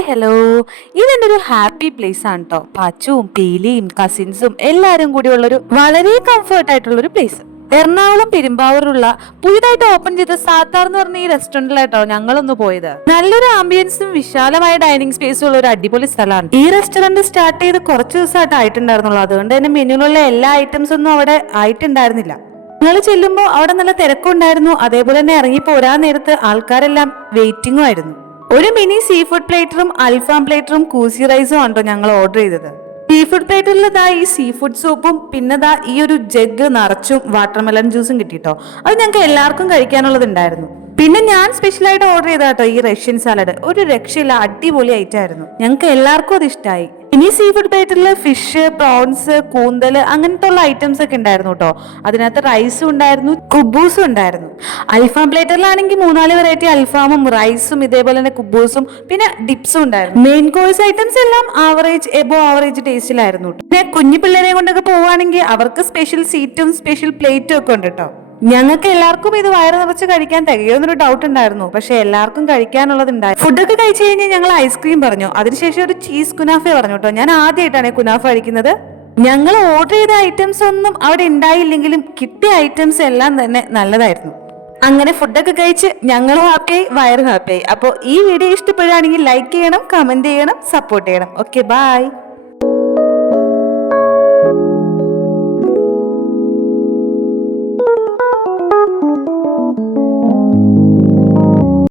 Hi hello, ഇതെന്റെ ഒരു happy place ആണ് കേട്ടോ. പച്ചുവും പീലിയും കസിൻസും എല്ലാരും കൂടിയുള്ളൊരു വളരെ കംഫർട്ട് ആയിട്ടുള്ള ഒരു പ്ലേസ്. എറണാകുളം പെരുമ്പാവൂരുള്ള പുതിയതായിട്ട് ഓപ്പൺ ചെയ്ത സാത്താർ എന്ന് പറഞ്ഞ ഈ റെസ്റ്റോറന്റിലായിട്ടോ ഞങ്ങളൊന്ന് പോയത്. നല്ലൊരു ആംബിയൻസും വിശാലമായ ഡൈനിങ് സ്പേസും ഉള്ള ഒരു അടിപൊളി സ്ഥലമാണ്. ഈ റെസ്റ്റോറന്റ് സ്റ്റാർട്ട് ചെയ്ത് കുറച്ച് ദിവസമായിട്ട് ആയിട്ടുണ്ടായിരുന്നുള്ളൂ. അതുകൊണ്ട് തന്നെ മെനുവിലുള്ള എല്ലാ ഐറ്റംസ് ഒന്നും അവിടെ ആയിട്ടുണ്ടായിരുന്നില്ല. ഞങ്ങൾ ചെല്ലുമ്പോൾ അവിടെ നല്ല തിരക്കുണ്ടായിരുന്നു. അതേപോലെ തന്നെ ഇറങ്ങി പോരാൻ നേരത്ത് ആൾക്കാരെല്ലാം വെയിറ്റിംഗും ആയിരുന്നു. ഒരു മിനി സീ ഫുഡ് പ്ലേറ്ററും അൽഫാം പ്ലേറ്ററും കൂസി റൈസും ആണോ ഞങ്ങൾ ഓർഡർ ചെയ്തത്. സീ ഫുഡ് പ്ലേറ്ററിൽ ഈ സീ ഫുഡ് സൂപ്പും പിന്നെ ഈ ഒരു ജഗ് നിറച്ചും വാട്ടർമെലൺ ജ്യൂസും കിട്ടിട്ടോ. അത് ഞങ്ങൾക്ക് എല്ലാവർക്കും കഴിക്കാനുള്ളത് ഉണ്ടായിരുന്നു. പിന്നെ ഞാൻ സ്പെഷ്യലായിട്ട് ഓർഡർ ചെയ്ത കേട്ടോ ഈ റഷ്യൻ സാലഡ്. ഒരു രക്ഷയില്ല, അടിപൊളി ഐറ്റം ആയിരുന്നു. ഞങ്ങൾക്ക് എല്ലാവർക്കും അത് ഇഷ്ടമായി. ഇനി സീ ഫുഡ് പ്ലേറ്ററിൽ ഫിഷ്, പ്രോൺസ്, കൂന്തല് അങ്ങനത്തെ ഉള്ള ഐറ്റംസ് ഒക്കെ ഉണ്ടായിരുന്നു കേട്ടോ. അതിനകത്ത് റൈസും ഉണ്ടായിരുന്നു, കുബൂസും ഉണ്ടായിരുന്നു. അൽഫാം പ്ലേറ്ററിലാണെങ്കിൽ 3-4 വെറൈറ്റി അൽഫാമും റൈസും ഇതേപോലെ തന്നെ കുബൂസും പിന്നെ ഡിപ്സും ഉണ്ടായിരുന്നു. മെയിൻ കോഴ്സ് ഐറ്റംസ് എല്ലാം ആവറേജ് എബോ ആവറേജ് ടേസ്റ്റിലായിരുന്നു. പിന്നെ കുഞ്ഞു പിള്ളേരെ കൊണ്ടൊക്കെ പോവുകയാണെങ്കിൽ അവർക്ക് സ്പെഷ്യൽ സീറ്റും സ്പെഷ്യൽ പ്ലേറ്റും ഒക്കെ ഉണ്ട് കേട്ടോ. ഞങ്ങൾക്ക് എല്ലാവർക്കും ഇത് വയറ് നിറച്ച് കഴിക്കാൻ തികയൊന്നൊരു ഡൗട്ട് ഉണ്ടായിരുന്നു. പക്ഷെ എല്ലാവർക്കും കഴിക്കാനുള്ളത് ഉണ്ടായി. ഫുഡൊക്കെ കഴിച്ചു കഴിഞ്ഞാൽ ഞങ്ങൾ ഐസ്ക്രീം പറഞ്ഞു. അതിനുശേഷം ഒരു ചീസ് കുനാഫ പറഞ്ഞു കേട്ടോ. ഞാൻ ആദ്യമായിട്ടാണ് കുനാഫ കഴിക്കുന്നത്. ഞങ്ങൾ ഓർഡർ ചെയ്ത ഐറ്റംസ് ഒന്നും അവിടെ ഉണ്ടായില്ലെങ്കിലും കിട്ടിയ ഐറ്റംസ് എല്ലാം തന്നെ നല്ലതായിരുന്നു. അങ്ങനെ ഫുഡൊക്കെ കഴിച്ച് ഞങ്ങളും ഹാപ്പിയായി, വയറും ഹാപ്പിയായി. അപ്പോൾ ഈ വീഡിയോ ഇഷ്ടപ്പെടുകയാണെങ്കിൽ ലൈക്ക് ചെയ്യണം, കമന്റ് ചെയ്യണം, സപ്പോർട്ട് ചെയ്യണം. Okay, by.